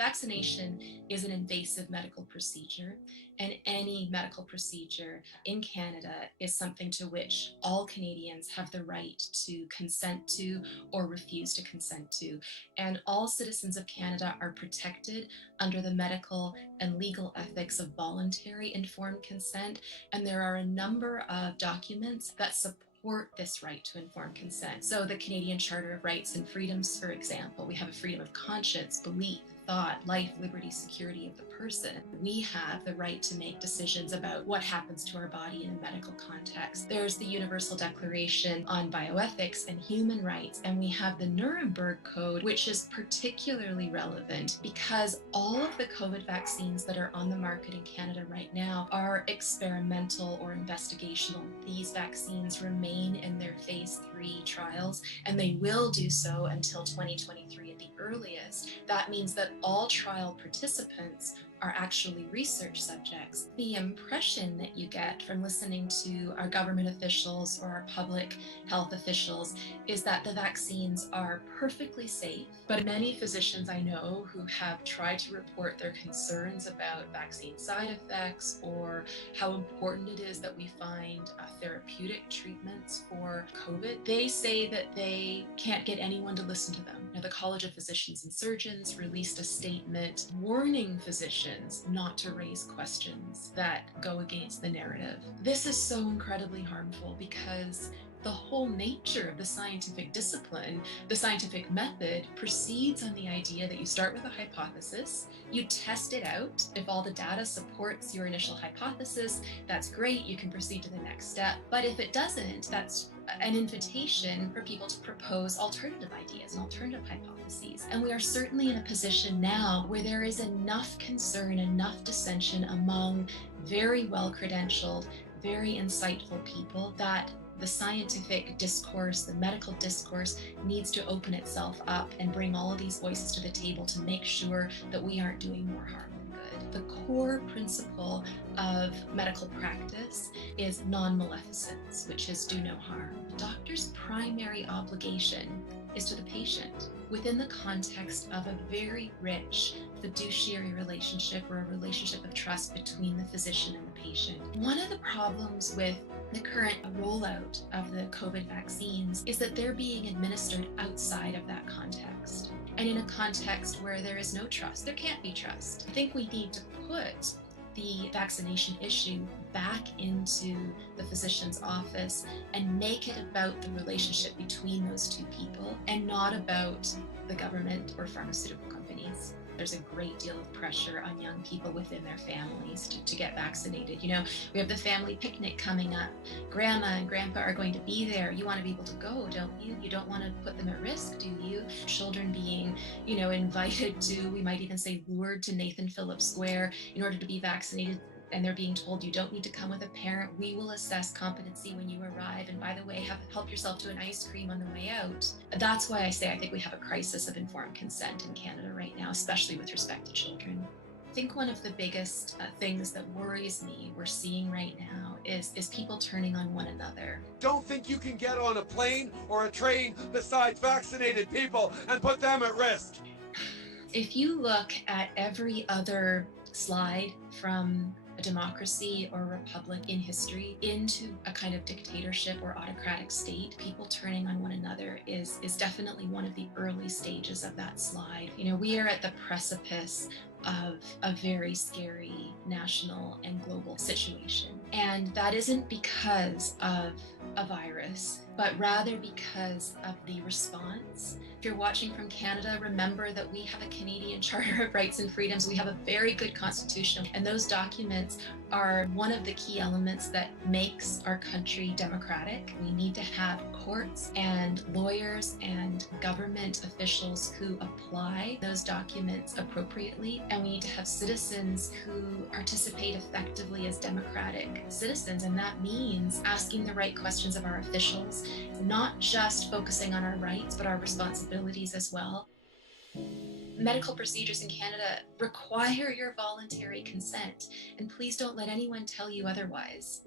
Vaccination is an invasive medical procedure, and any medical procedure in Canada is something to which all Canadians have the right to consent to or refuse to consent to. And all citizens of Canada are protected under the medical and legal ethics of voluntary informed consent. And there are a number of documents that support this right to informed consent. So the Canadian Charter of Rights and Freedoms, for example, we have a freedom of conscience, belief, thought, life, liberty, security of the person. We have the right to make decisions about what happens to our body in a medical context. There's the Universal Declaration on Bioethics and Human Rights, and we have the Nuremberg Code, which is particularly relevant because all of the COVID vaccines that are on the market in Canada right now are experimental or investigational. These vaccines remain in their phase 3 trials, and they will do so until 2023 at the earliest. That means that all trial participants are actually research subjects. The impression that you get from listening to our government officials or our public health officials is that the vaccines are perfectly safe. But many physicians I know who have tried to report their concerns about vaccine side effects or how important it is that we find therapeutic treatments for COVID, they say that they can't get anyone to listen to them. Now, the College of Physicians and Surgeons released a statement warning physicians not to raise questions that go against the narrative. This is so incredibly harmful because the whole nature of the scientific discipline, the scientific method, proceeds on the idea that you start with a hypothesis, you test it out. If all the data supports your initial hypothesis, that's great, you can proceed to the next step. But if it doesn't, that's an invitation for people to propose alternative ideas and alternative hypotheses. And we are certainly in a position now where there is enough concern, enough dissension among very well-credentialed, very insightful people that the scientific discourse, the medical discourse needs to open itself up and bring all of these voices to the table to make sure that we aren't doing more harm than good. The core principle of medical practice is non-maleficence, which is do no harm. The doctor's primary obligation is to the patient within the context of a very rich fiduciary relationship or a relationship of trust between the physician and the patient. One of the problems with the current rollout of the COVID vaccines is that they're being administered outside of that context. And in a context where there is no trust, there can't be trust. I think we need to put the vaccination issue back into the physician's office and make it about the relationship between those two people and not about the government or pharmaceutical companies. There's a great deal of pressure on young people within their families to get vaccinated. You know, we have the family picnic coming up. Grandma and grandpa are going to be there. You want to be able to go, don't you? You don't want to put them at risk, do you? Children being, invited to, we might even say lured to Nathan Phillips Square in order to be vaccinated. And they're being told you don't need to come with a parent. We will assess competency when you arrive. And by the way, help yourself to an ice cream on the way out. That's why I say I think we have a crisis of informed consent in Canada right now, especially with respect to children. I think one of the biggest things that worries me we're seeing right now is people turning on one another. Don't think you can get on a plane or a train besides vaccinated people and put them at risk. If you look at every other slide from a democracy or a republic in history into a kind of dictatorship or autocratic state, people turning on one another is definitely one of the early stages of that slide. We are at the precipice of a very scary national and global situation. And that isn't because of a virus, but rather because of the response. If you're watching from Canada, remember that we have a Canadian Charter of Rights and Freedoms. We have a very good constitution, and those documents are one of the key elements that makes our country democratic. We need to have courts and lawyers and government officials who apply those documents appropriately, and we need to have citizens who participate effectively as democratic citizens, and that means asking the right questions of our officials, not just focusing on our rights, but our responsibilities as well. Medical procedures in Canada require your voluntary consent, and please don't let anyone tell you otherwise.